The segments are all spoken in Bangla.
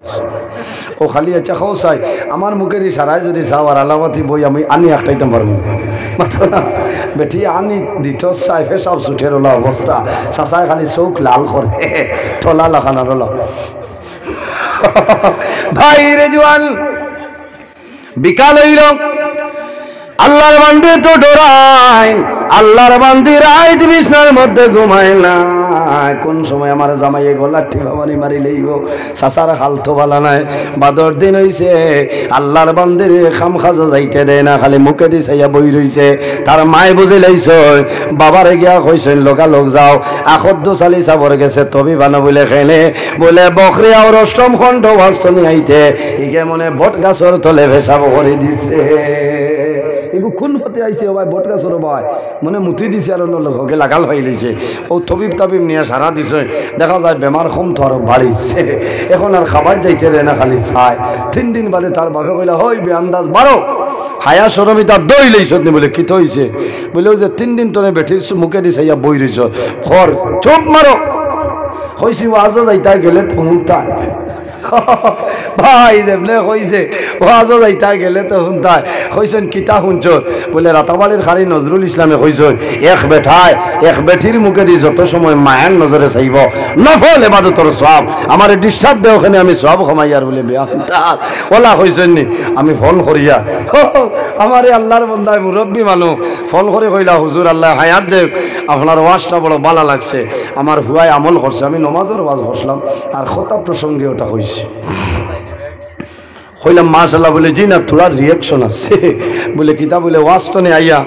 ও খালি আচ্ছা খাও চাই আমার মুখে দিয়ে সারাই যদি চাও আর আলামাতি বই আমি আনি একটাইতাম পারবো মাত্র না বেটি আনি দিত চাই ফেসাব ছুটের ওলা অবস্থা চাচাই খালি চোখ লাল করে ঠোলা লাখানার ওলা ভাই রে জোয়ান বিকাল হইল আল্লাহর বান্দে তো ডরাই আল্লাহর বান্দি রাত বিছনার মধ্যে ঘুমায় না কোন সময় আমার জামাইয়ে গলা ঠিকামারি মারি লইব চাচার হাল তো ভালা নাই বাদর দিন হইছে আল্লাহর বান্দির খাম খাজো যাইতে দেয় না খালি মুখে দি চাইয়া বই রইছে তার মায় বুঝে লাইছ বাবারে গিয়া কইছেন লোক যাও আখদ্দ চালি চাবর গেছে তবি বানা বলে খেলে বলে বকরি আর অষ্টম খণ্ড ভাস্তনি আইতে ইগে মনে বট গাছর তলে ভেসাব করে দিছে এগুলো কোন পথে আইছে ভাই বট গাছর ভাই মনে মুতি দিছে আর অন্য লোককে লাগাল হয়ে দিছে ও তবিব তাবিব নিয়ে সারা দিছে দেখা যায় বেমার কম তো আরো বাড়িছে এখন আর খাবার যাইতে দেয় না খালি চায় 3 দিন বাদে তার বাপে কইলা হই বে আন্দাজ বারো হায়া সরমি তার দই লইছ বলে কি তো হইছে বলে যে 3 দিন তোরে বেঠির মুখে দিছে ইয়া বই রইছ খর চুপ মারো হইছি ওয়াজও যাইতা গেলে থুমুতা ভাই যেমনে কইছে ওয়াজও যাইতা গেলে তো শুনতায় কইছেন কিতা শুনছ বলে রাতাবাড়ির খালি নজরুল ইসলামে কইছেন এক বেঠায় এক বেঠির মুখে দি যত সময় মায়ের নজরে চাইব নফল এবাদতর সব আমার ডিস্টার্ব দেও ওখানে আমি সব কমাইয়ার বলে বেয়া ওলা কইছেন নি আমি ফোন করিয়া আমার আল্লাহর বন্দায় মুরব্বী মানুষ ফোন করে কইলা হুজুর আল্লাহ হায়াত দেখ আপনার ওয়াজটা বড় ভালো লাগছে আমার হুয়ায় আমল করছে আমি নমাজের ওয়াজ করলাম আর খতা প্রসঙ্গে ওটা কইছে কইলাম মাশাআল্লাহ বলে জি না থোড়া রিয়াকশন আছে বলে কিতা বলে ওয়াজটনে আইয়া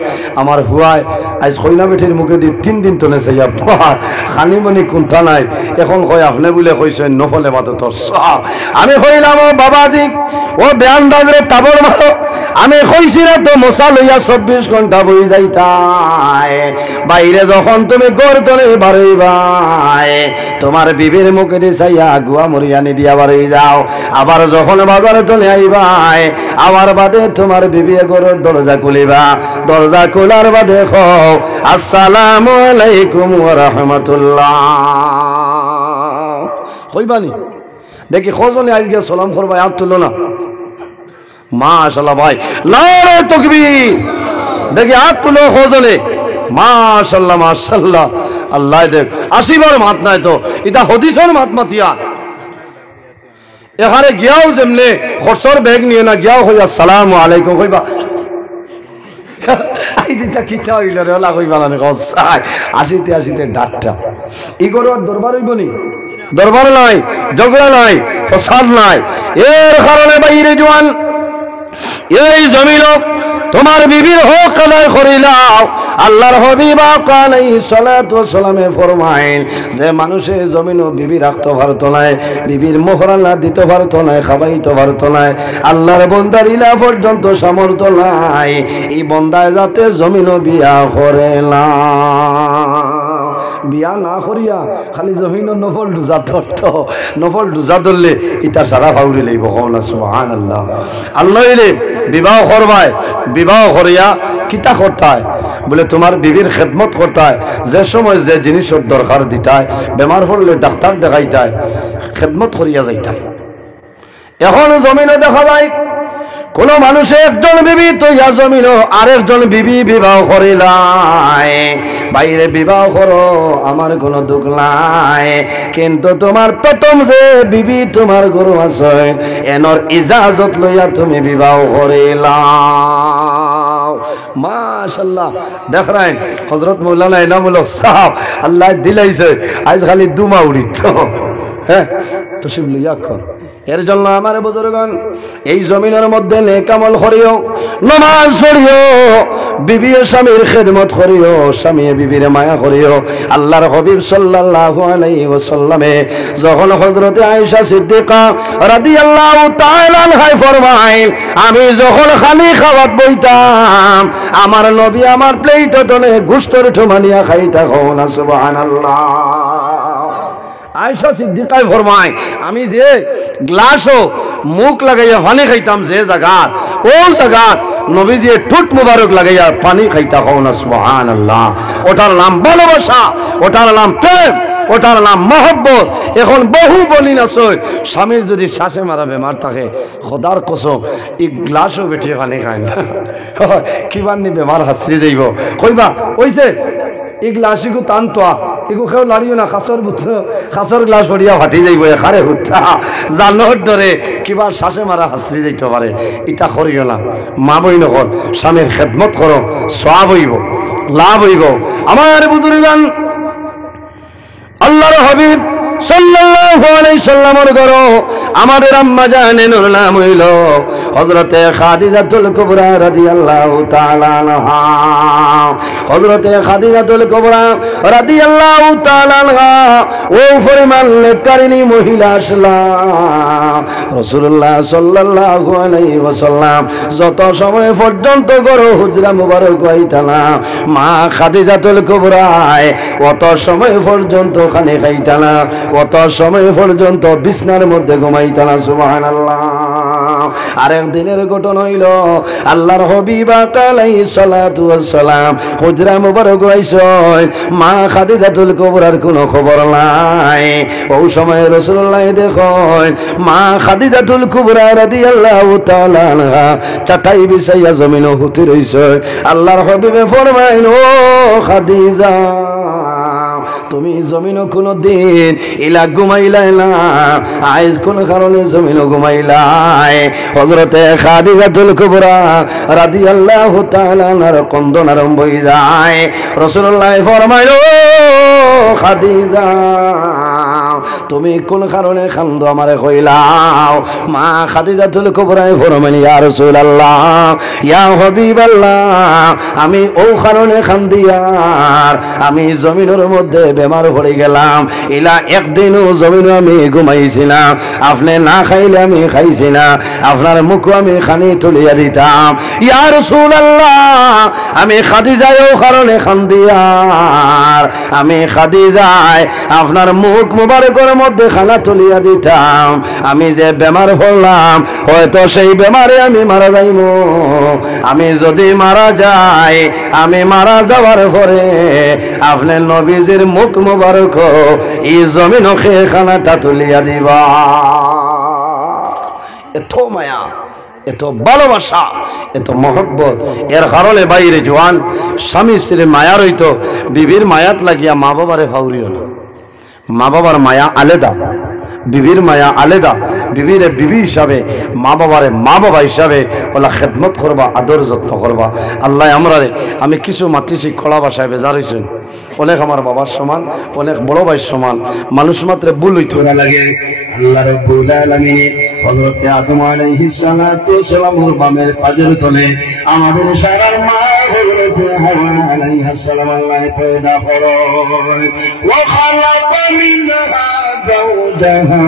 আমার হুয়ায় আজ কইনা বেঠির মুখে দি 3 দিন তনে চাইয়া খানি মনি কোনটা নাই এখন কয় আপনি বলে কইছেন নফল ইবাদতর সব আমি কইলাম ও বাবাজি ও বেয়ান দাদরে তাবর মারো আমি কইছি না তো মশা লইয়া 24 ঘন্টা বই যাইতাই বাইরে যখন তুমি গড় তলে বাড়াইবাই তোমার বিবির মুখে দি চাইয়া গুয়া মরিয়ানি দিয়া বাড়াই যাও আবার যখন বাজারে তলে আইবাই আমার বাদে তোমার বিবি গড়ের দরজা খুলিবা দরজা খোলার বাদে কও আসসালামু আলাইকুম ওয়া রাহমাতুল্লাহ কইবানি দেখি খোঁজনে আজকে সালাম করবা হাত তুলো না মাশাআল্লাহ ভাই নারে তাকবীর দেখি হাত তুলো খোঁজনে মাশাআল্লাহ মাশাআল্লাহ আল্লাহ দেখ 80 বার মাত নাই তো এটা হাদিসের মাত মাতিয়া এখানে গিয়াও যেমনে খরচর ব্যাগ নিয়ে না গিয়াও হই আসসালামু আলাইকুম কইবা আই দিতা কিতা হইল রে ওলা কইবা না কসাই 80 ডাকটা ইগোর দরবার হইব নি দরবার নাই ঝগড়া নাই ফসাদ নাই এর কারণে বাইরে জওয়ান এই জমিন তোমার বিবির হক আদায় করিলাও আল্লাহর হাবিব আলাইহিস সালাতু ওয়াস সালামে ফরমাইন যে মানুষে জমিন ও বিবি রাখতে পারতো না বিবির মোহরানা দিতে পারতো না খাওয়াইতে পারতো না আল্লাহর বান্দার ইলা পর্যন্ত সামর্থ্য নাই এই বান্দায় যাতে জমিন ও বিয়া করে না বিয়া না করিয়া খালি জমিন নফল ডুজা ধরত নফল ডুজা ধরলে ইটা সারা ভাউরি লইব কওনা সুবহানাল্লাহ আল্লাহ ইলে বিবাহ করবায় বিবাহ করিয়া কিতা করতায় বলে তোমার বিবির খেদমত করতায় যে সময় যে জিনিসের দরকার দিতায় বেমার পড়লে ডাক্তার দেখাইতায় খেদমত করিয়া যাইতায় এখন জমিনে দেখা যায় কোন মানুষে একজন বিবি তো ইয়া জমিন আরেকজন বিবি বিবাহ করিলাই বাইরে বিবাহ করো আমার কোনো দুঃখ নাই কিন্তু তোমার প্রথম যে বিবি তোমার গরু আছে এনর ইজাজত লইয়া তুমি বিবাহ করিলা মাশাআল্লাহ দেখ রাইন হযরত মাওলানা ইনামুল সাহেব আল্লাহ দিলাইছে আজ খালি দুমা উড়িত হ্যাঁ তো শিবলি ইয়াকর এর জন্য আমার বুজুর্গণ এই জমিনের মধ্যে নেক আমল করিও নামাজ পড়িও বিবি ও স্বামীর খেদমত করিও স্বামী বিবির মায়া করিও আল্লাহর হাবিব সাল্লাল্লাহু আলাইহি ওয়াসাল্লামে যখন হযরতে আয়েশা সিদ্দিকা রাদিয়াল্লাহু তাআলা আনহা ফরমায় আমি যখন খালি খাওয়াত বইতাম আমার নবী আমার প্লেটে তলে গোশতের ঠুমানিয়া খাইতা না সুবহানাল্লাহ আয়েশা সিদ্দিকায় ফরমায় আমি যে গ্লাসও মুখ লাগাইয়া পানি খাইতাম যে জায়গা ও জায়গা নবী দিয়ে ঠোঁট মুবারক লাগাইয়া পানি খাইতা হও না সুবহানাল্লাহ ওটার নাম ভালোবাসা ওটার নাম প্রেম ওটার নাম মহব্বত। এখন বহু বলিন আছে স্বামীর যদি শ্বাসে মারা বেমার থাকে খোদার কসম এই গ্লাসও বেঠিয়ে পানি খায় না, কিবার নি বেমার হাসরি যাইব কইবা ওইছে এই গ্লাসিকু টানতোয়া এগু খেয়েও লাড়িও না, খাসর গ্লাস পড়িয়া ফাটি যাইব এখানে হুতা জানোর ধরে কিবার শ্বাসে মারা হাসরি যাইতে পারে। ইটা করিও না, মা বই নকর স্বামীর খেদমত করো, সওয়াব হইব, লাভ হইব। আমার বুজুর্গান আল্লাহর হাবিব সাল্লাল্লাহু আলাইহি সাল্লামের ঘর আমাদের আম্মা জানের নাম হইল হযরতে খাদিজাতুল কুবরা রাদিয়াল্লাহু তাআলা আনহা। হযরতে খাদিজাতুল কুবরা রাদিয়াল্লাহু তাআলা আনহা ও পরিমাণ নেককারিনী মহিলা আসলাম রাসূলুল্লাহ সাল্লাল্লাহু আলাইহি ওয়াসাল্লাম যত সময় পর্যন্ত ঘর হুজরা মুবারক হইতানা মা খাদিজাতুল কুবরা অত সময় পর্যন্ত খানে খাইতানা, অত সময় পর্যন্ত বিছনার মধ্যে ঘুমাইতানা। সুবহানাল্লাহ। আরেক দিনের ঘটনা হইল আল্লাহর হাবিব আলাইহিস সালাতু ওয়াস সালাম হুজরা মুবারক হইছেন, মা খাদিজাতুল কুবরার কোনো খবর নাই। ওই সময় রাসূলুল্লাহ দেখেন মা খাদিজাতুল কুবরা রাদিয়াল্লাহু তাআলা আনহা চাটাই বিছাইয়া জমিনে হুতি রইছে। আল্লাহর হাবিবে ফরমাইল ও খাদিজা তুমি জমিন কোনো দিন ইলা ঘুমাইলাই না, আজ কোন কারণে জমিন ঘুমাইলাই? হযরতে খাদিজাতুল কুবরা রাদিয়াল্লাহু তাআলা আনহার কন্দন আরম্ভ হয়ে যায়। রাসূলুল্লাহ ফরমাইল ও খাদিজা তুমি কোন কারণে কান্দো আমারে কইলাও? মা খাদিজাতুল কুবরা ফরমাইল ইয়া রাসূলুল্লাহ ইয়া হাবিবাল্লাহ আমি ও কারণে কান্দিয়ার আমি জমিনের মধ্যে বেমার পড়ে গেলাম, ইলা একদিনও জমিনে আমি ঘুমাইছি না, আপনি না খাইলে আমি খাইছি না, আপনার মুখ আমি খানি তুলিয়া দিতাম। ইয়া রাসূলুল্লাহ আমি খাদিজায় ও কারণে কান্দিয়ার আমি খাদিজায় আপনার মুখ মুবারকের মধ্যে খানা তুলিয়া দিতাম, আমি যে বেমার হলাম হয়তো সেই বেমারে আমি মারা যাইব। আমি যদি মারা যাই আমি মারা যাওয়ার পরে আপনার নবীজির মুখ মুবারক এই জমিন খেয়ে খানাটা তুলিয়া দিবা। এত মায়া, এত ভালোবাসা, এত মহব্বত, এর কারণে বাইরে জোয়ান স্বামী স্ত্রীর মায়া রইত, বিবির মায়াত লাগিয়া মা বাবারে ফাউরিও না। মা বাবার মায়া আলাদা, বিবির মায়া আলাদা। বিবিরে বিবি হিসাবে, মা বাবারে মা বাবা হিসাবে ওলা খেদমত করবা, আদর যত্ন করবা। আল্লাহ আমরারে আমি কিছু মাতৃশি খোলা ভাষায় বেজার হয়েছেন, অনেক আমার বাবার সমান, অনেক বড় ভাইয়ের সমান, মানুষ মাত্রে ভুল হইতে লাগে। আল্লাহ রাব্বুল আলামিন হযরত আদম আলাইহিস সালাতু ওয়াস সালামের বামের পাজের তলে আমাদের সারার মা হযরত হাওয়া আলাইহিস সালাম আল্লাহ পয়দা করেন। ওয়া খালাকা মিনহা زوجها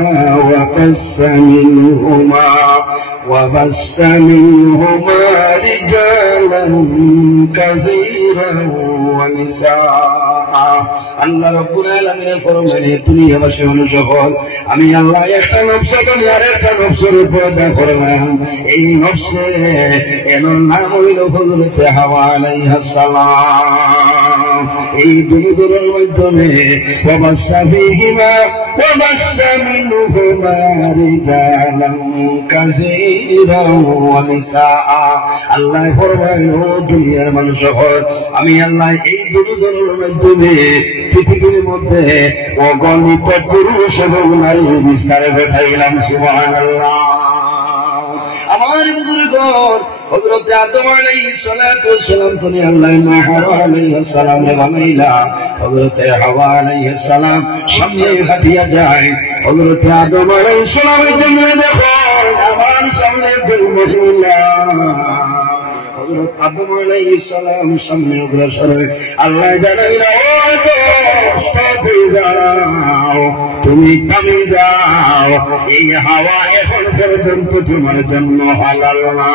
وبث منهما رجالا كثيرا ونساء। আল্লাহ রাব্বুল আলামিন ফরমানে দুনিয়াবাসী মানুষ সকল আমি আল্লাহ একটা নফসে দুনিয়ার একটা নফসের পয়দা করলাম। এই নফসে এর নাম হইল হযরত হাওয়া আলাইহিস সালাম। এই দুনিয়ার মাধ্যমে ওয়াবাসা বিহিমা ওয়াবাসা মিনহুমা রিজালান কাসীরা ওয়া নিসাআ। আল্লাহ ফরমায় ও দুনিয়ার মানুষ সকল আমি আল্লাহ এই দুনিয়ার মাধ্যমে পৃথিবীর মধ্যে অগণিত পুরুষ এবং নারী বিস্তারে পাঠাইলাম। সুবহানাল্লাহ। আমার বুজুর্গগণ হযরত আদম আলাইহিস সালাতু ওয়াস সালাম থেকে আল্লাহ মা হাওয়া আলাইহিস সালামকে বানাইলা। হযরত হাওয়া আলাইহিস সালাম সামনে হাঁটিয়া যায়, হযরত আদম আলাইহিস সালামের জন্য দেখো আমার সামনে দুই মহিলা। হযরত আদম আলাইহিস সালাম সামনে অগ্রসর হয়ে আল্লাহ জানাইলা যাও তুমি থামে যাও, এই হাওয়া এখন পর্যন্ত তোমার জন্য হালাল না।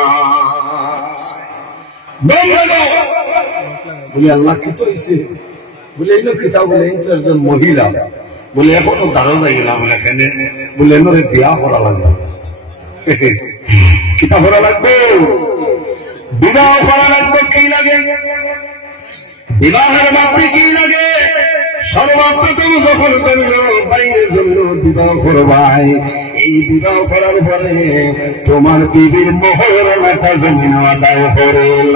বলে আল্লাহ কি তো হয়েছে? বলে এলো কিতাব বলে একজন মহিলা বলে এখনো দাঁড়ো যাই না বলে এখানে বলে এনে বিয়া করা লাগবে, কিতাব করা লাগবে, বিবাহ করা লাগবে। কি লাগে? বিবাহের মধ্যে কি লাগে? সর্বপ্রথম যখন জমিল বাইরে জমিল বিবাহ করবাই, এই বিবাহ করার পরে তোমার বিবির মোহরানাটা জমিন আদায় করেন।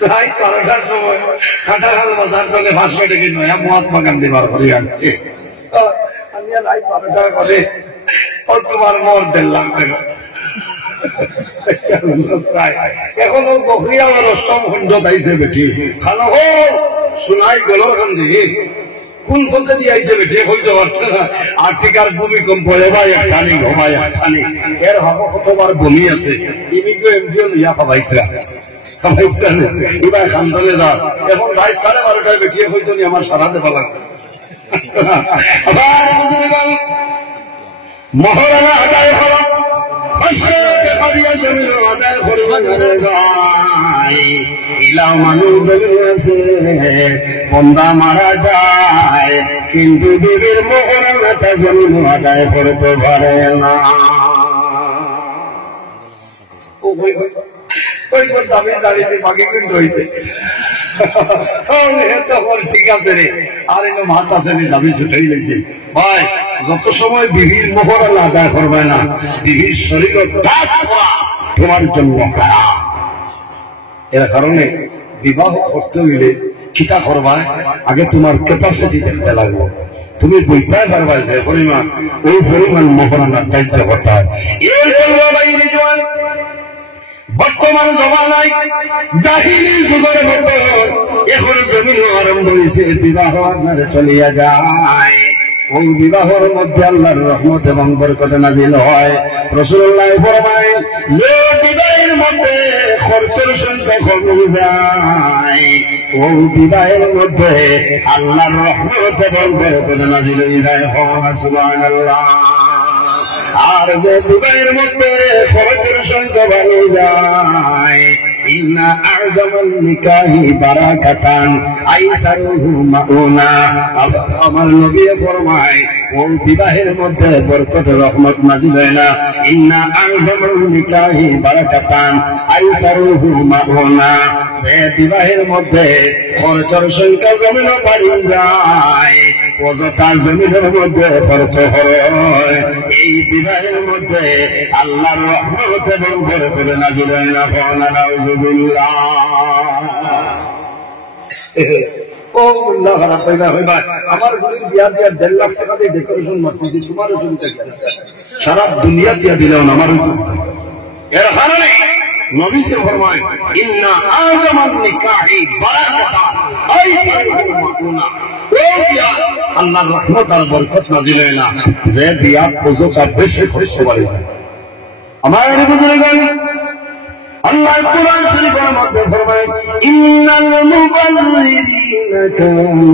তাই 12টার সময় কাঁঠাল বাজার থেকে 500 টাকা নয়া মহাত্মা গান্ধী বার করে আসছে। আমি আর 12টা করে তোমার মোর 1.5 লাখ টাকা। এখন বকরিয়া অষ্টম খণ্ড আইছে বেটি খালো হো শোনাই গেল ওখান থেকে কোন পথে দিয়ে আইছে বেটি হইতে পারছে না। আর ঠিক আর ভূমিকম্প এবার একটানি ঘুমায় একটানি এর ভাবো কতবার বমি আছে। ইমিগ্র এমডিও ইয়া খাবাইছা এবার খানদানে যা। এখন রাত 12:30টায় বেটিয়ে হইতো নি আমার সারা দেওয়া লাগবে। আবার মহারানা আদায় হল বন্দা মারা যায় কিন্তু বিবির মোহরানাটা জমিন আদায় করতে পারে না। দামি দাঁড়িয়ে বাকি কিন্তু হয়েছে ঠিক আছে রে। আর এনে ভাত আছে নি দাবি ছুটেই গেছে। ভাই যত সময় বিবির মোহরানা আদায় করবে না, বিবির শরীর তোমার জন্য খারাপ। এর কারণে বিবাহ করতে হইলে কিতা করবা, আগে তোমার ক্যাপাসিটি দেখতে লাগবে। তুমি বইটাই পারবা যে পরিমাণ ওই পরিমাণ মোহরানা দায়িত্ব করতে হয়। এর জন্য বর্তমান জমানায় জাহিলি যুগের মতো এখন জমিন আরম্ভ হয়েছে, বিবাহ আপনারা চলিয়া যায়। ওই বিবাহের মধ্যে আল্লাহর রহমত এবং বরকত নাজিল হয়। রাসূলুল্লাহ ফরমায় যে বিবাহের মধ্যে খরচের সংখ্যা কমে যায়, ওই বিবাহের মধ্যে আল্লাহর রহমত এবং বরকত নাজিল হয়ে যায়। সুবহানাল্লাহ। আর যে বিবাহের মধ্যে খরচের সংখ্যা বেড়ে যায়, ইন্না আযমান নিকাহি বারাকাতান আইসারুহু মাউনা। আমার নবী ফরমায় ওই বিবাহের মধ্যে বরকত রহমত নাযিল হয় না। ইন্না আযমান নিকাহি বারাকাতান আইসারুহু মাউনা। যে বিবাহের মধ্যে খরচের সংখ্যা জমিন বাড়ি যায়, অযথা জমিনের মধ্যে খরচ হয়, এই বিবাহের মধ্যে আল্লাহর রহমত এবং বরকত নাযিল হয় না। নাউযুবিল্লাহ। আমার ঘরের বিয়া দিয়া 1.5 লাখ টাকা দিয়ে ডেকোরেশন মারতেছি, তোমারও শুনতে সারা দুনিয়া দিয়া দিলাম আমার। এর কারণে নবী সে ফরমায় ইন্না আযমান নিকাহি বারাকাতান আইসারুহু মাউনা। ওই বিয়া আল্লাহর রহমত আর বরকত নাযিল হয় না যে বিয়া পূজোটা বেশি খরচ করে। আমার বুজুর্গগণ, আল্লাহ কুরআন শরীফের মধ্যে ফরমায় ইন্নাল মুবাল্লিরিনা কানু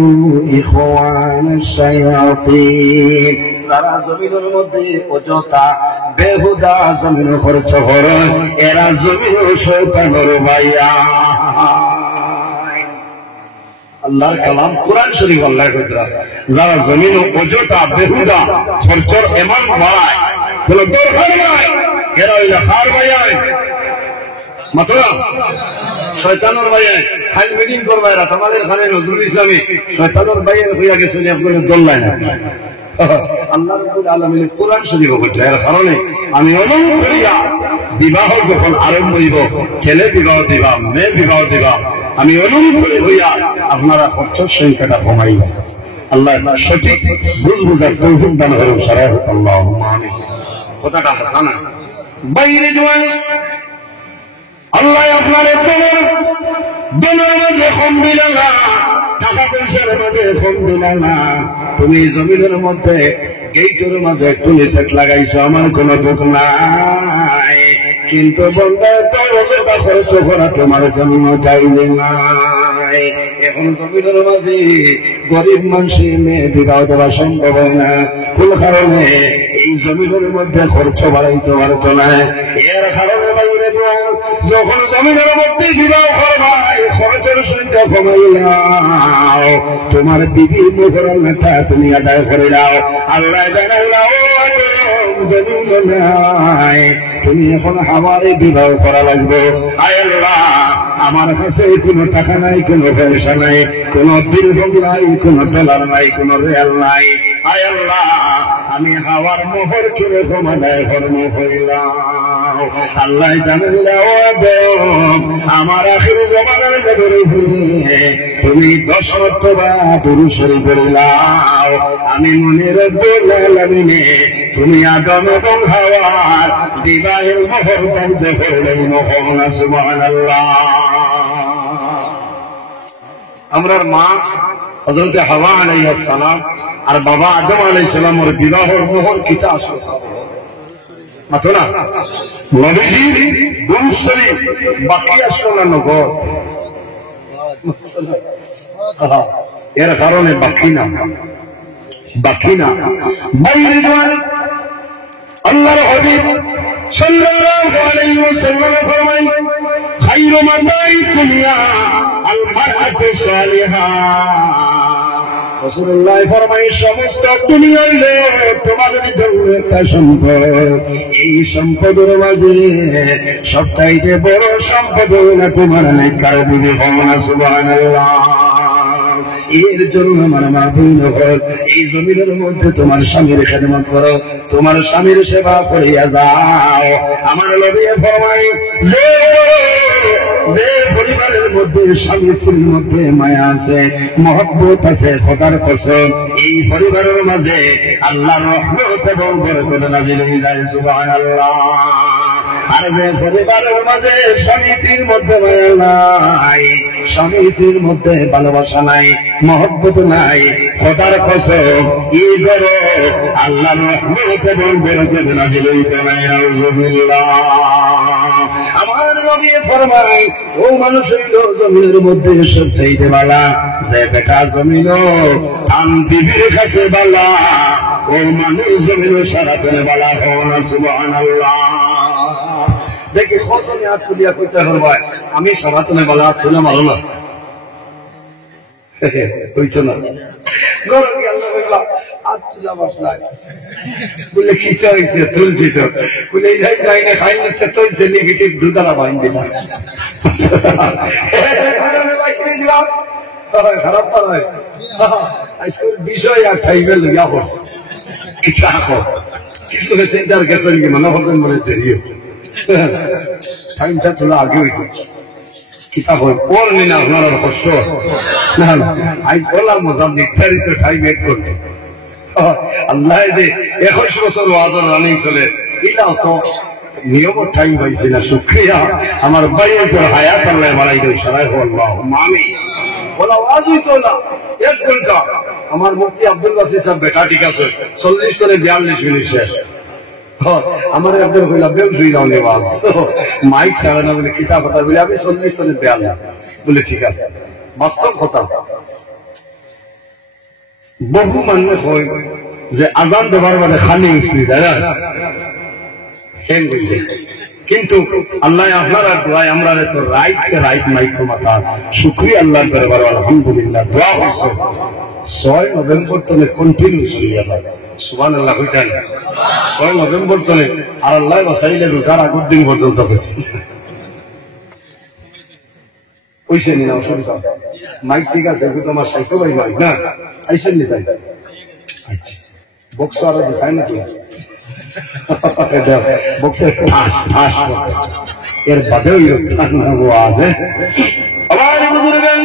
ইখওয়ানাশ শায়াতিন। যারা জমিনের মধ্যে অযথা বেহুদা জমিন খরচ করে, এরা জমিন শয়তানের ভাইয়া। আল্লাহর কালাম কুরআন শরীফ আল্লাহ কইরা যারা জমিন অযথা বেহুদা খরচর এমন বাড়ায় কোন দরকার নাই, এরা হইলা খার ভাইয়া মাতরা শয়তানের ভাইয়া। খালি মিটিং করবা এরা তোমাদের খানে নজরুল ইসলামী শয়তানের ভাইয়া হইয়া গেছে একজনের দোল্লায় না। আল্লাহ রাব্বুল আলামিন কুরআন শরীফ বলছে। এর কারণে আমি অনুরোধ করিয়া বিবাহ যখন আরম্ভ হইব, ছেলে বিবাহ দিবা, মেয়ে বিবাহ দিবা, আমি অনুরোধ করি হইয়া আপনারা খরচের সংখ্যাটা কমাইবা। আল্লাহ সঠিক বুঝার তৌফিক দান করুন। সারা আল্লাহুম্মা আমিন। কথাটা হাসানা বাইরে জোয়ান আল্লাহ আপনার দোনোর মাঝে কম দিলে না, টাকা পয়সার মাঝে কম দিলে না। তুমি জমিনের মধ্যে গেটের মাঝে একটু নিষেধ লাগাইছো, আমার কোনো দুঃখ নাই, কিন্তু বন্ধা তো অযথা খরচ করা তোমার জন্য চাইলে নাই। এখন জমিনের মাঝে গরিব মানুষের মেয়ে বিবাহ দেওয়া সম্ভব হয় না, কোন কারণে এই জমিনের মধ্যে খরচ বাড়াইতে পারতো না। এর কারণে বাইরে যখন জমিনের মধ্যে বিবাহ করবাই খরচের সংখ্যা কমাইলাও, তোমার বিবির মোহরের নেতা তুমি আদায় করে দাও। আল্লাহ জানাল্লাহ তুমি এখন আমারে বিবাহ করা লাগবে। আয় আল্লাহ, আমার কাছে কোনো টাকা নাই, কোনো পয়সা নাই, কোনো দিরহম নাই, কোনো ডলার নাই, কোনো রিয়াল নাই। আয় আল্লাহ, আমি হাওয়ার মোহর কিরকম আদায় কর্ম হইলাম। আল্লাহ জানাল্লাহ আমার আখির জমানার গদরে তুমি 10 মর্তবা দুরূদ শরীফ পড়িলাও। আমি মনে রব্বুল আলামিনে তুমি আদম এবং হাওয়ার বিবাহের মোহর বন্ধ করলেন। মোহন সুবহানাল্লাহ। আমরার মা হযরত হাওয়া আলাইহিস সালাম আর বাবা আদম আলাইহিস সালামের বিবাহের মোহর কিতা আসলে মাত্র না নবীজির দুরূদ শরীফ বাকি আসলে নগর এর কারণে বাকি না বাইরে আল্লাহর হাবিব সাল্লাল্লাহু আলাইহি ওয়াসাল্লাম ফরমায় খায়রু মাতাই দুনিয়া আল মারআতু সালিহা। রাসূলুল্লাহ ফরমায় সমস্ত দুনিয়া হইল তোমাদের জন্য একটা সম্পদ। এই সম্পদের মাঝে সবচাইতে বড় সম্পদ হইল তোমার নেককার বিবি। সুবহানাল্লাহ। এর জন্য আমার মা বোন হল এই জমিনের মধ্যে তোমার স্বামীর খেদমত করো, তোমার স্বামীর সেবা করিয়া যাও। আমার নবী ফরমায় যে পরিবারের মধ্যে স্বামী স্ত্রীর মধ্যে মায়া আছে, মহব্বত আছে, খোদার কসম, এই পরিবারের মাঝে আল্লাহর রহমত এবং বরকত নাযিল হয়ে যায়। সুবহানাল্লাহ। আর যে পরিবারের মাঝে স্বামী স্ত্রীর মধ্যে মায়া নাই, স্বামী স্ত্রীর মধ্যে ভালোবাসা নাই, মহব্বত নাই, খোদার কসম, এই ঘরে আল্লাহর রহমত এবং বরকত নাযিল হইতে নাই। আউযুবিল্লাহ। আমার নবী ফরমায় ও মানুষ হইল জমিনের মধ্যে সবচাইতে বালা যে বেটা জমিন তার বিবির কাছে বালা, ও মানুষ জমিন সারাতনে বালা। সুবহানাল্লাহ। দেখি কতনে হাত তুলিয়া কইতে পারবা আমি সারাতনে বালা হাত তুলে মারো না হইতো না গরম কি আল্লাহ বললা হাত তুলা বসলাই বলে কি চাইছে তুলছি তো বলে এই যাই না খাইলে তো তুলছে নেগেটিভ দুধারা বাইন দিলাম খারাপ পারে আজকের বিষয় আর চাইবে লইয়া পড়ছে ইচ্ছা রাখো কিছু সেন্টার গেছে মনে হচ্ছেন মনে হচ্ছে টাইমটা তোলা আগে হইত কিতাব পড়লি না আপনার কষ্ট না আজ বললাম মজাম নির্ধারিত টাইম এক করতে আল্লাহ যে 21 বছর ওয়াজর রানিং চলে এটাও তো নিয়মত টাইম পাইছি না। শুক্রিয়া আমার বাইরে তো হায়াত আল্লাহ বাড়াই দেব সারাই আল্লাহ মামি বলা ওয়াজ হইতো না 1 ঘন্টা। আমার মুফতি আব্দুল বাসির সাহেব বেটা ঠিক আছে 40 করে 42 মিনিট শেষ। আমার একজন কইলা বেউ শুইলাম নেওয়াজ মাইক ছাড়া না বলে কিতাব কথা বলে আমি 40 করে 42 বলে ঠিক আছে বাস্তব কথা। বহু মানুষ হয় যে আজান দেবার মানে খালি উঠলি তাই না কিন্তু আল্লাহ আপনারা দোয়ায় আমরা তো রাইট মাইক্রো মাথা শুকরিয়া আল্লাহর দরবারে আলহামদুলিল্লাহ দোয়া হচ্ছে 6 নভেম্বর তলে কন্টিনিউ চলিয়া যায়। সুবহানাল্লাহ কইতেন 6 নভেম্বর তলে আর আল্লাহ বাসাইলে রোজার আগের দিন পর্যন্ত হয়েছে ওইসে নি না অসুবিধা মাইক ঠিক আছে তোমার সাইকো ভাই মাইক না আইসেন নি তাই আচ্ছা বক্স আর দেখায় না কি বক্সের ঠাস এর বাদেও আছে। আমার বুজুর্গান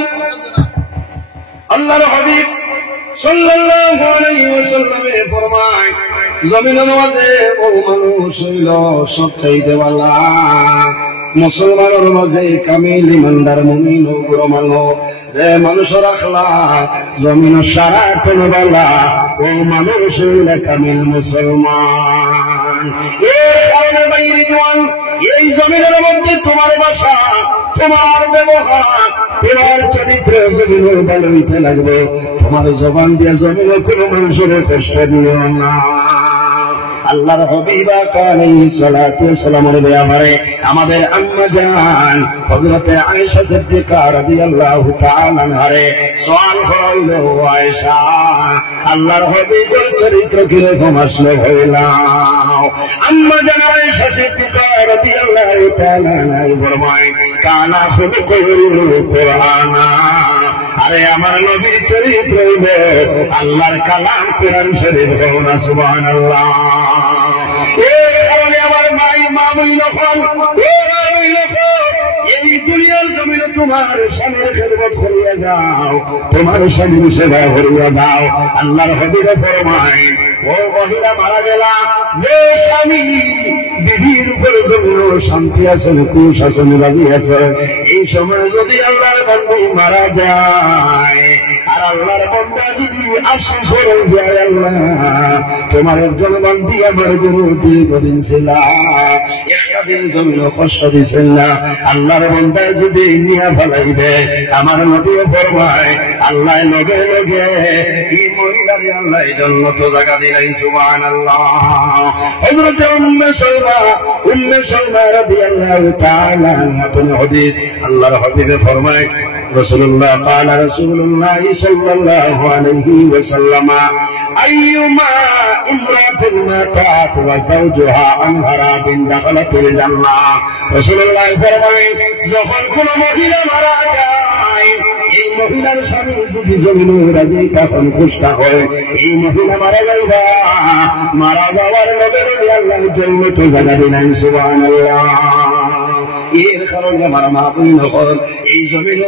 আল্লাহর হাবিব সাল্লাল্লাহু আলাইহি ওয়াসাল্লামে ফরমায় জমিনের মাঝে বহু মানুষ হইল সবচাইতে বালা মুসলমানের মাঝে কামিল ইমানদার মুমিন ও বড় মানুষ যে মানুষের আখলাক জমিন সারাতন বালা ও মানুষ হইল কামিল মুসলমান। এই কারণে বাইরে জওয়ান এই জমিনের মধ্যে তোমার ভাষা, তোমার ব্যবহার, তোমার চরিত্র জমিনের ভালো হইতে লাগবে। তোমার জবান দিয়া জমিনের কোনো মানুষের কষ্ট দিও না। আল্লাহর হাবিব আলাইহিস সালাতু ওয়াস সালামের ব্যাপারে আমাদের আম্মা জান হযরত আয়েশা সিদ্দিকা রাদিয়াল্লাহু তাআলা আনহারে সওয়াল হলো, আয়েশা আল্লাহর হাবিবের চরিত্র কিরকম আসলে বললাম। আম্মা জান আয়েশা সিদ্দিকা রাদিয়াল্লাহু তাআলা আনহা ফরমায়, কানা খুলুকুল কুরআন, আরে আমার নবীর চরিত্র হলো আল্লাহর কালাম কোরআন শরীফ। বলুন সুবহানাল্লাহ। এই কারণে আমার ভাই মা বইল হল, ও মা বইল এই দুনিয়ার জমিনে তোমার স্বামীর খেদমত করিয়া যাও, তোমার স্বামীর সেবা করিয়া যাও। আল্লাহর হাবিবে ফরমায়, ও মহিলা মারা গেলা, যে স্বামী বিবির উপরে জমিন শান্তি আছে, কুশাসনে রাজি আছে, এই সময় যদি আল্লাহর বান্দা মারা যায় আর আল্লাহর বান্দা যদি আফসোস করে যায়, আল্লাহ তোমার একজন বান্দি আমার বিরুদ্ধে করেছিল, একটা দিন জমিন কষ্ট দিছিল না, আল্লাহর বান্দা যদি নিয়া ফেলাইবে, আমার নবী ফরমায় আল্লাহ লগে লগে এই মহিলার আল্লাহ জান্নাত জায়গা দিলেন। সুবহানাল্লাহ। হযরত উম্মে সালমা রাদিয়াল্লাহু তাআলা আনহা হাদিস, আল্লাহর হাবিবে ফরমায়, রাসূলুল্লাহ ক্বালা রাসূলুল্লাহ সাল্লাল্লাহু আলাইহি ওয়াসাল্লাম, আইয়ুমা ইমরাতুন মাতাত ওয়া যাওজুহা আনহারা বিন দাখালাতুল জান্নাহ। রাসূলুল্লাহ ফরমায়, যখন কোন মহিলা মারা যায়, এই মহিলার স্বামী যদি জমিনে রাজি তখন খুশটা হয়, এই মহিলা মারা যাইবা, মারা যাওয়ার লগে লগে আল্লাহ জান্নাত জায়গা দিলেন। সুবহানাল্লাহ। এর কারণে আমার মা বইন হল, এই জমিন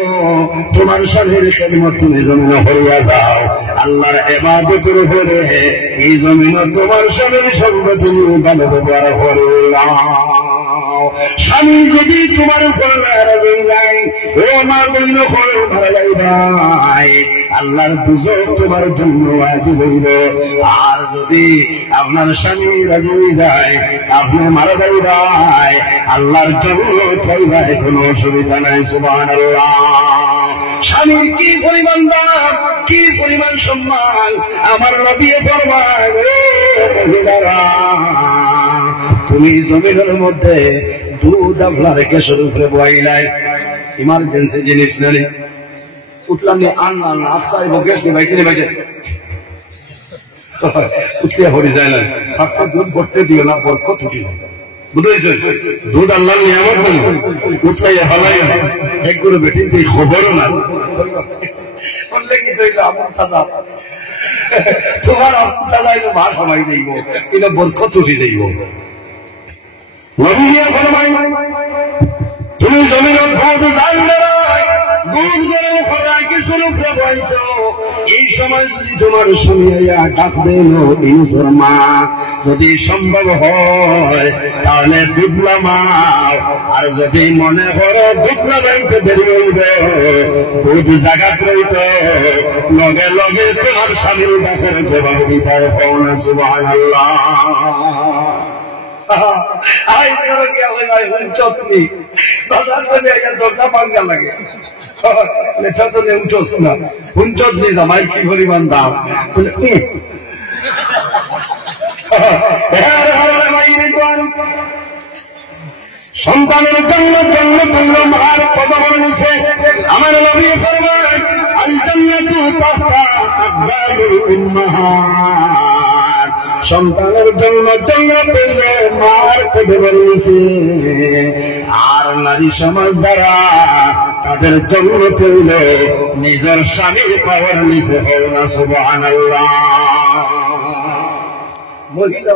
তোমার স্বামীর খেদমত তুমি জমিন হইয়া যাও, আল্লাহর ইবাদতের উপরে এই জমিন তোমার স্বামীর সঙ্গে তুমি ভালো ব্যবহার করলাম। স্বামী যদি তোমার উপর নারাজ হয়ে যায়, ও মা বইন হল মারা যাইবাই, আল্লাহর দুজক তোমার জন্য ওয়াজিব হইল। আর যদি আপনার স্বামী রাজি হয়ে যায়, আপনি মারা যাইবাই, আল্লাহর জন্য পাইবাই, কোনো অসুবিধা নাই। সুবহানাল্লাহ। স্বামীর কি পরিমাণ দাম, কি পরিমাণ সম্মান, আমার নবী ফরমায়, তুমি জমিনের মধ্যে দুধ আপনার গ্যাসের উপরে বইলাই, ইমার্জেন্সি জিনিস নেই, উঠলাম নিয়ে আনলাম আস্তায় গ্যাস নিয়ে বাইতে বাইতে উঠলিয়া ভরি যায় না, সাতটা দুধ ভরতে দিও না, বরকত উঠি যায়। বুঝেছেন? দুধ আল্লাহ নিয়ামত নেই, উঠলাইয়া হালাইয়া এক করে বেটি দিই, খবরও না বললে কি তো আমল তাজা, তোমার আমল তাজা এলো মা সবাই দেখব, এটা বরকত উঠি দেখব। তুমি জমিন এই সময় যদি তোমার শুনিয়া ডাক দেন মা, যদি সম্ভব হয় তাহলে দুধলা মাও, আর যদি মনে করো দুধলা ব্যাংকে দেরি হইবে, দুধ জাগাত রইত লগে লগে তোমার স্বামীর ডাকের জবাব দিতে পাও না। সুবহানাল্লাহ। দরজা পাঙ্গা লাগে, লেখা তো উঠোস না, হুঞ্চত নিয়ে জামাই কি পরিমাণ দাম, সন্তানের জন্য জন্য জন্য মার কদম নিছে। আমার নবী ফরমান, আল জান্নাতু তাহতা আকবারুল উম্মাহাত, সন্তানের জন্য জন্য মার কদম নিছে। আর নারী সমাজ যারা, তাদের জন্য তৈল নিজের স্বামীর পাওয়ার নিচে হল না। সুবহানাল্লাহ। মহিলা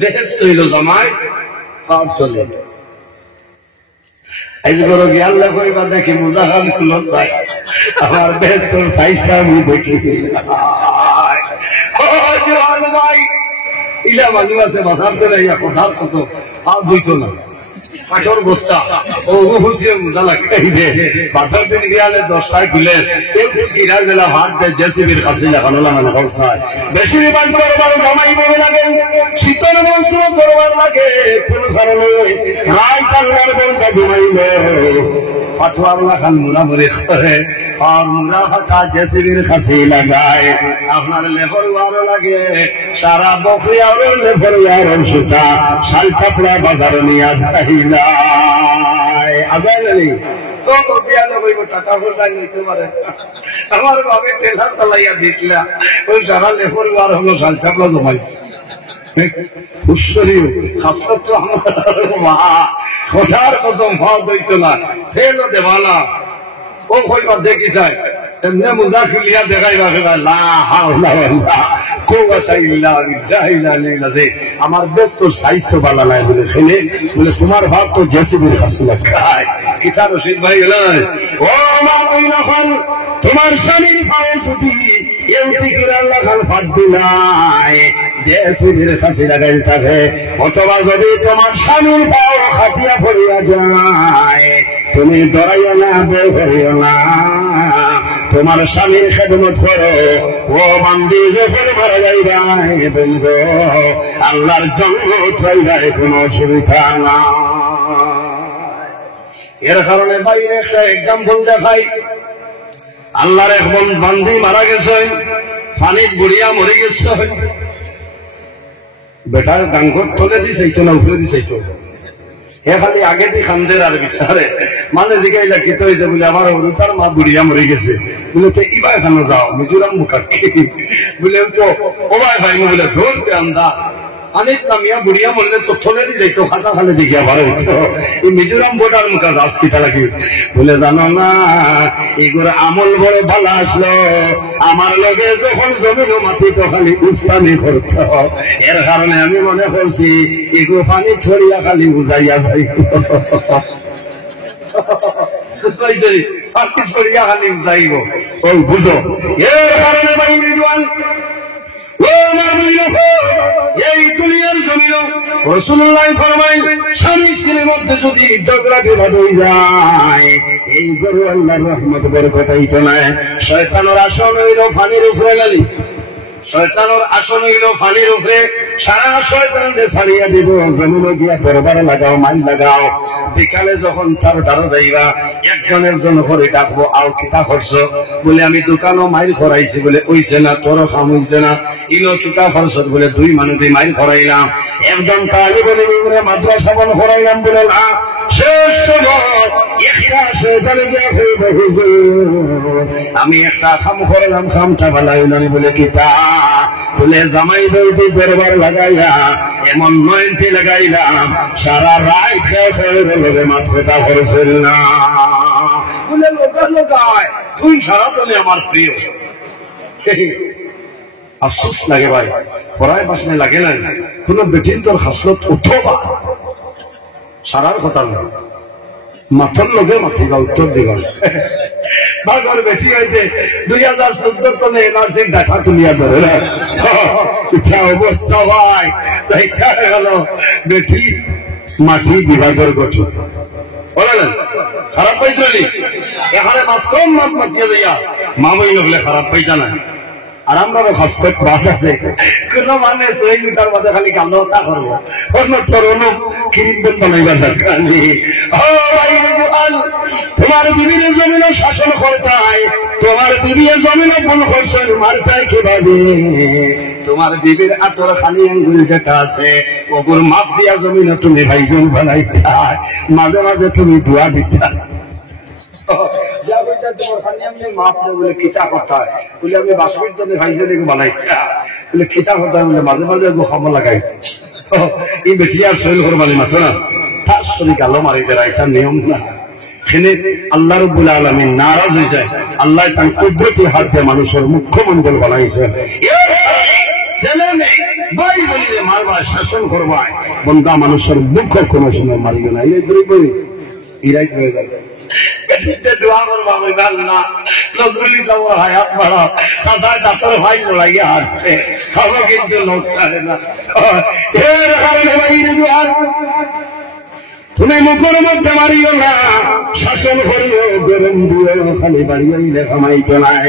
বেহেশত হইল জামাই পাপ চলে, এই যে বড় জ্ঞান লাগবে দেখি মুজাহান খুলো চাই, আমার বেহেশতর সাইজটা আমি দেখেছি। ইলা মানুষ আছে মাথার তো নাই, কোথার কসম আর বইতো না, কাঠর বস্তা ও হুসিয়ে মজা লাগাই দে, পাথর দিন গিয়ালে 10টায় খুলে কিরার বেলা ভাত দেয়, জেসিবির কাছে লাগানো লাগানো খরচায় বেশি রিমান্ড করবার জামাই বড় লাগে, শীতল মৌসুম করবার লাগে, কোন কারণে রায় কান্নার বন্ধা ঘুমাইল, ফাটুয়াওয়ালা খান মুরামুরি করে আর মুরা ফাটা জেসিবির খাসি লাগায় আপনার লেফরওয়ারও লাগে সারা বকরিয়ারও লেফরওয়ারও সুতা শাল চাপড়া বাজার নিয়ে যাইলাই আজাই জানি তো বিয়ালে হইব টাকা পয়সা নিতে পারে আমার বাবা ঠেলা চালাইয়া দিতলা ওই সারা লেফরওয়ার হলো শাল চাপড়া জমাইছে খোদার কসম ভাব দিত না ছেলে দেবানা ও কইবা দেখি চাই এমনি মুজাফিলিয়া দেখাইবা লা হাওলা ওয়ালা কুওয়াতা ইল্লা বিল্লাহ আমার ব্যস্ত সাইজ ভালো নাই বলে খেলে বলে তোমার ভাব তো জেসিবির হাসিলা খায় কিতা রশিদ ভাই এলেন ও মা কইনা খান তোমার স্বামীর পায়ে ছুটি অথবা যদি তোমার স্বামীর পাও খাটিয়া পড়িয়া যায় তুমি ডরাইও না বের করিও না তোমার স্বামীর খেদমত করো ও বান্দি যখন মারা যাইবাই বলব আল্লাহর জন্নত পাইবাই কোনো অসুবিধা না এর কারণে বাইরে একটা এক্সাম্পল দেখাই আল্লাহর এক বান্দি মারা গেছে পানিত বুড়িয়া মরে গেছে বেটার গাঙ্গর তলে দিছেইছ না উপরে দিছেইছ এ খালি আগে দি খান্দের আর বিচারে মানে জিগাইলা কি তো হয়েছে বলে আমার তার মা বুড়িয়া মরে গেছে বলে তো ইবা এখানে যাও মিজোরাম মুখাক্ষি বলে তো ওবাই ভাই বলে ধরতে আন্দা পানিত নামিয়া বুড়িয়া মরলে তো থলে দি যাইতো খাতা খালে দেখিয়া ভালো হতো এই মিজোরাম বোর্ডার মুখা যাস কিটা লাগি বলে জানো না এগুলো আমল বড় ভালো আসলো আমার লগে যখন জমির মাটি তো খালি উস্তানি করত এর কারণে আমি মনে করছি এগুলো পানি ছড়িয়া খালি বুঝাইয়া যাই পানি ছড়িয়া খালি বুঝাইব ও বুঝো এর কারণে বাইরে জোয়ান এই দুনিয়ার জমিন রাসূলুল্লাহ ফরমায় স্বামী স্ত্রীর মধ্যে যদি ঝগড়া বিবাদ হয়ে যায় এই গরু আল্লাহর রহমত বরকতাই তো নাই শয়তানের আসন হইল পানির উপরে গালি শয়তানের আসন হইল পানির উপরে সারা শয়তানকে ছাড়িয়া দিব জমিনে গিয়া দরবার লাগাও মাইল লাগাও বিকালে যখন তার দ্বারা যাইবা একজন করে ডাকবো আও কিতা খরচ বলে আমি দোকানও মাইল খরাইছি বলে ওইছে না তোরও কাম হইছে না ইনো কিতা খরচ বলে দুই মানুষ মাইল খরাইলাম একজন তালি বলে মাদ্রাসা বন খরাইলাম বলে না শেষ সময় আমি একটা খাম করলাম খামটা ভালো হইলাম বলে কিতা বলে জামাই বইতে দরবার লাগাইয়া এমন নয়নটি লাগাইলাম সারা রায় খেয়ে লোকে মাথাটা করেছিল না বলে লোকা লোকায় তুই সারা তলে আমার প্রিয় আফসোস লাগে ভাই পড়ায় বাসনে লাগে না কোন বেটিন তোর হাসলত উঠবা সারার কথা না মাথার লোকে মাথিবা উত্তর দিবা বাঘর বেটি হইতে 2014 সনে এনআরসির ডাটা তুলিয়া ধরে ইচ্ছা অবস্থা ভাই দেখা গেল বেটি মাটি বিভাগের গঠন বলেন খারাপ পাইতো এখানে বাস্তব মত মাতিয়ে যাইয়া মামই হলে খারাপ পাইতা না আর আমরা হস্তক বাদ আছে কোন মানে 6 মিটার বাদে খালি গান্ধতা করবো অন্য তরুণ কিরিবন বানাইবার দরকার নেই তোমার বিবির জমিন শাসন করতাই তোমার বিবির জমিন ভুল করছেন মারতাই কিভাবে তোমার বিবির আতর খালি আঙ্গুল যেটা আছে ওগুর মাপ দিয়া জমিন তুমি ভাইজন বানাইতা মাঝে মাঝে তুমি দোয়া দিতা আমি বাসবের জন্য ভাইজনে বানাইছা বলে খিতা কথা বলে মাঝে মাঝে খামা লাগাই এই বেঠি আর শৈল করবানি মাত্র না তার শরীর গালো মারি দেয় এটা নিয়ম না এখানে আল্লাহ রাব্বুল আলামিন নারাজ হয়ে যায় আল্লাহ তার কুদরতি হাত দিয়ে মানুষের মুখ্যমন্ডল বানাইছে ছেলে মেয়ে ভাই বলিলে মারবা শাসন করবায় বন্ধা মানুষের মুখ কোনো সময় মারিবে না এই বই ইরাই হয়ে যাবে দোয়া করবো আমি না নজরুলি যাব হায়াত বাড়া সাদা ডাক্তার ভাই জড়াইয়া আসছে খাবো কিন্তু লোক ছাড়ে না তুমি মুখের মধ্যে মারিও না শাসন করিও গরম দিও খালি বাড়িয়ে লেখা মাইতো নাই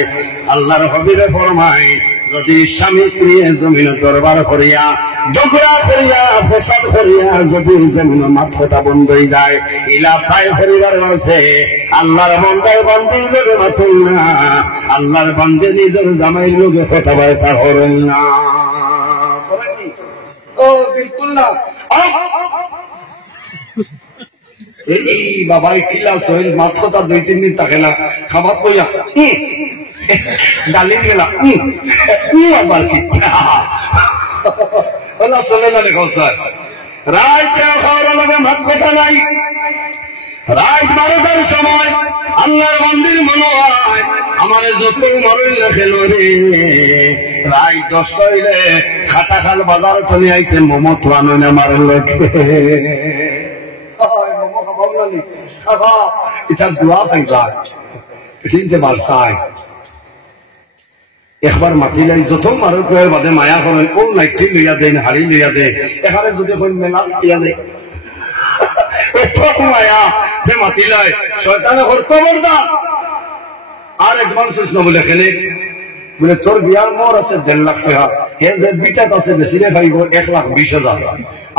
আল্লাহর হবিরে ফরমায় যদি স্বামী স্ত্রী জমিন দরবার করিয়া ঝগড়া করিয়া ফসাদ করিয়া যদি জমিন মাথাটা বন্ধ হয়ে যায় ইলা প্রায় পরিবার আছে আল্লাহর বান্দার বান্দির লোকে মাতুল না আল্লাহর বান্দে নিজের জামাইয়ের লোকে কথাবার্তা করেন না ও বিলকুল না এই বাবাই কিলাস হইল মাথাটা 2-3 দিন থাকে না খাবার কইয়া ডালিম গেলা আবার কি ওলা চলে না দেখো স্যার রাত খাওয়ার লাগে ভাত কথা নাই রাত 12টার সময় আল্লাহর মন্দির মনে হয় আমার যত মরই খেল রে রাত 10টা হইলে খাটা খাল বাজার চলে আইতে মোমো খাওয়ানো না আমার লোকে মোমো খাবাও না খাবা এটা দোয়া পাইবা চিনতে পারছাই একবার মাতি লাই যত মারুর কয়ের বাদে মায়া করেন কোন লাইটটি লইয়া দেন হাড়ি লইয়া দে এখানে যদি কোন মেলা লইয়া দে মায়া যে মাতি লাই শয়তানে ঘর খবরদার আর অ্যাডভান্স হইস না বলে খেলে বলে তোর বিয়ার মর আছে 1.5 লাখ টাকা এর যে বিটাত আছে বেশি রে ভাইব 1,20,000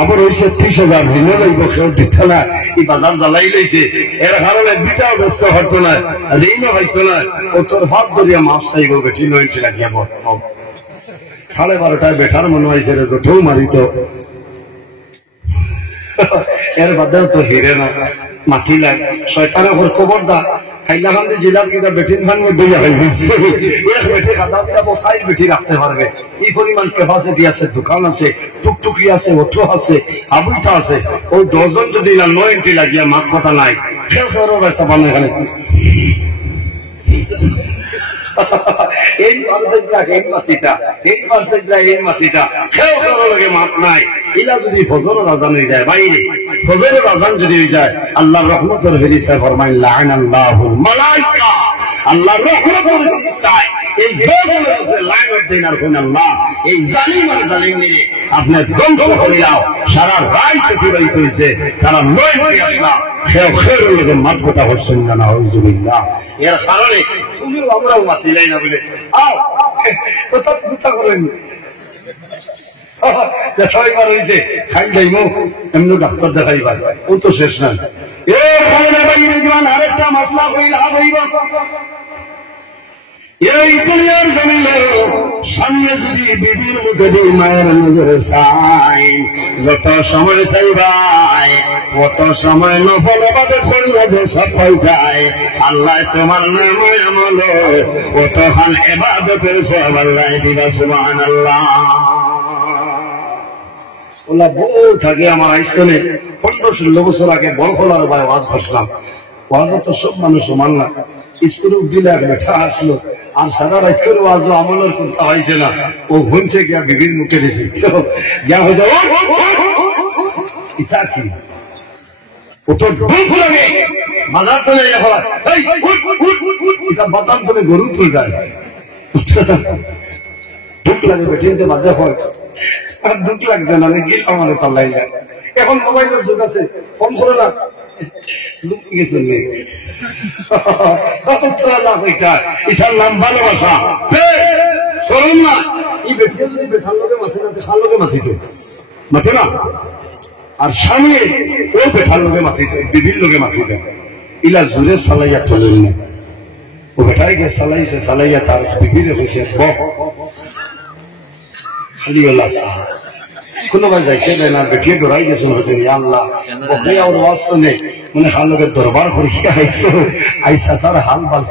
আবার হইছে 30,000 হিনে লইব কেউ দিতে না এই বাজার জ্বালাই লইছে এর কারণে বিটাও ব্যস্ত হতো না ঋণও হইতো না ও তোর ভাব ধরিয়া মাপ চাইব বেটি 90 লাগিয়া 12:30 বেঠার মনে হয়েছে রে যতও মারিত এর বাদেও তো হিরে না মাথি লাগ শয়তানে ওর খবরদার হাইলাকান্দি জেলার কিনা বেটির খান মধ্যে এক বেটি খাদাসটা বসাই বেটি রাখতে পারবে এই পরিমাণ ক্যাপাসিটি আছে দোকান আছে টুকটুকি আছে অটো আছে আবুইটা আছে ওই 10 জন যদি না 90 লাগিয়া মাথ কথা নাই খেল করো বেসা বানো এখানে এই মাতিটা খেল করো লাগে মাত নাই ইলা যদি ফজরের আযান হয়ে যায় বাইরে ফজরের আযান যদি হয়ে যায় আল্লাহর রহমতের ফেরেশতা ফরমায় লাআনাল্লাহুল মালায়েকা আল্লাহর রহমতের ফেরেশতা এই বেজনের উপরে লানত দেন আর কোন আল্লাহ এই জালিম আর জালিমদের আপনি ধ্বংস করে দাও সারা রাত অতিবাহিত হয়েছে তারা নয় হয়ে আসলা খের লোকের মাত কথা হচ্ছেন না নাউযুবিল্লাহ এর কারণে তুমিও আমরাও মাতিলাই না বলে আও কথা বুঝা করেন ছয়বার হয়েছে খাই যাইব এমনি ডাক্তার দেখাইবার ও তো শেষ নাই আরেকটা মশলা কইলা হইব এই দুনিয়ার জমিনে সামনে যদি বিবির মুখে দিয়ে মায়ের নজরে চাই যত সময় চাইবাই অত সময় নফল বাদে করলে যে সফল যায় আল্লাহ তোমার নামে আমল অত হাল ইবাদতের সব আল্লাহ দিবা সুবহানাল্লাহ ওলা বউ থাকে আমার আইসনে 15-16 বছর আগে বল খোলার ভাই ওয়াজ করলাম ওয়াজ তো সব মানুষ সমান না স্কুলে দিলে এক বেঠা আসলো আর সারা রাত করে ওয়াজ আমলের কথা হয়েছে না ও ঘুমছে গিয়া বিবির মুখে দিয়েছে গিয়া হয়ে যাও এটা কি ও তো ভুল লাগে বাজার চলে যাওয়া এটা বাদাম করে গরু তুলগায় দুঃখ লাগে বেঠিনতে বাজে হয় আর দুঃখ লাগছে না গিল আমাদের পাল্লাই যায় এখন মোবাইলের যুগ আছে ফোন করে না এটার নাম ভালোবাসা শোন না এই বেঠিয়ে যদি বেঠার লোকে মাথে না দেখার লোকে মাথিত মাথে না আর স্বামী ও বেঠার লোকে মাথিত বিভিন্ন লোকে মাথিত ইলা জোরে চালাইয়া তোলেন না ও বেটাই গিয়ে চালাইছে চালাইয়া তার বিভিন্ন হয়েছে খালি ওলা সাহা কোনোবাই যাইছে না বেঠিয়ে ডরাই গেছেন হচ্ছে আল্লাহ ওখানে আর ওয়াজ তো নেই মানে হাল লোকের দরবার করিয়া আইসা আইসা স্যার হাল বাল